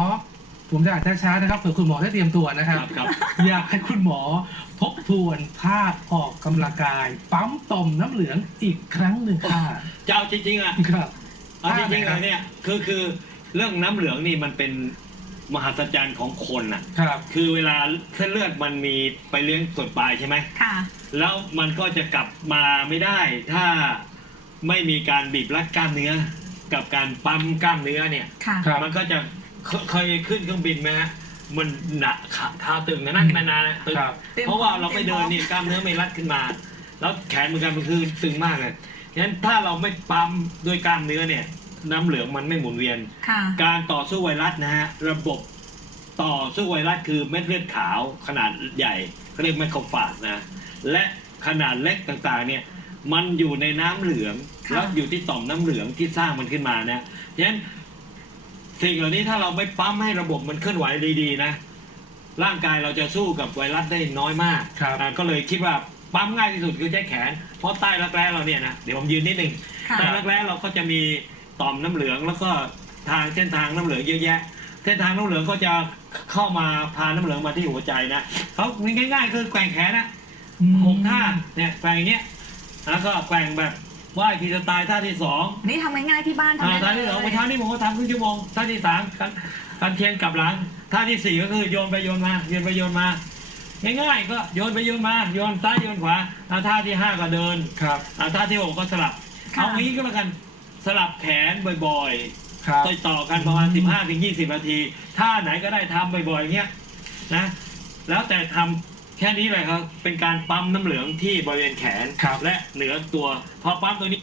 อผมจะอ่านช้าๆนะครับเผื่อคุณหมอได้เตรียมตัวนะครับครับ ครับ อยากให้คุณหมอทบทวนท่าออกกำลังกาย ปั๊มต่อมน้ำเหลืองอีกครั้งหนึ่งค่ะจะเอาจริงๆอะครับ เอาจริงๆเลยเนี่ยคือคือเรื่องน้ำเหลืองนี่มันเป็นมหัศจรรย์ของคนอะ ครับ คือเวลาเส้นเลือดมันมีไปเลี้ยงส่วนปลายใช่ไหม ค่ะ แล้วมันก็จะกลับมาไม่ได้ ถ้าไม่มีการบีบรัดกล้ามเนื้อ กับการปั๊มกล้ามเนื้อเนี่ย ค่ะ ครับ มันก็จะ เคเคยขึ้นเครื่องบินไหมฮะมันหนักขาเท้าตึงนะนั่งนานๆนะตึงครับ เพราะว่าเราไม่เดินเนี่ยกล้ามเนื้อไม่รัดขึ้นมา แล้วแขนเหมือนกันมันคือตึงมากเลยฉะนั้นถ้าเราไม่ปั๊มด้วยกล้ามเนื้อเนี่ยน้ำเหลืองมันไม่หมุนเวียน ค่ะ การต่อสู้ไวรัสนะฮะระบบต่อสู้ไวรัสคือเม็ดเลือดขาวขนาดใหญ่เขาเรียกไมโครฟาจนะและขนาดเล็กต่างๆเนี่ยมันอยู่ในน้ำเหลืองค่ะ แล้วอยู่ที่ต่อมน้ำเหลืองที่สร้างมันขึ้นมานะฉะนั้น สิ่งเหล่านี้ถ้าเราไม่ปั๊มให้ระบบมันเคลื่อนไหวดีๆนะ ร่างกายเราจะสู้กับไวรัสได้น้อยมากครับ อ่าก็เลยคิดว่าปั๊มง่ายที่สุดคือใช้แขน เพราะใต้รักแร้เราเนี่ยนะเดี๋ยวผมยืนนิดนึงค่ะ ใต้รักแร้เราก็จะมีต่อมน้ำเหลืองแล้วก็ทางเส้นทางน้ำเหลืองเยอะแยะ เส้นทางน้ำเหลืองก็จะเข้ามาพาน้ำเหลืองมาที่หัวใจนะเขาง่ายๆคือแกว่งแขนนะ หกท่าเนี่ยแกว่งอย่างเงี้ยแล้วก็แกว่งแบบ ว่ายทีสไตล์ท่าที่สองอันนี้ทำง่ายๆที่บ้านทำอ่าได้ท่าที่สองเมื่อเช้านี้ผมก็ทำครึ่งชั่วโมงท่าที่สามการการเทียนกลับหลังท่าที่สี่ก็คือโยนไปโยนมาโยนไปโยนมาง่ายๆก็โยนไปโยนมาโยนซ้ายโยนขวาอ่าท่าที่ห้าก็เดินครับ อ่าท่าที่หกก็สลับค่ะ เอางี้ก็แล้วกันสลับแขนบ่อยครับๆต่อต่อกันประมาณ 15ถึง20 นาทีท่าไหนก็ได้ทำบ่อยๆเงี้ยนะ แล้วแต่ทำ แค่นี้เลยครับ เป็นการปั๊มน้ำเหลืองที่บริเวณแขนครับ และเหนือตัว พอปั๊มตัวนี้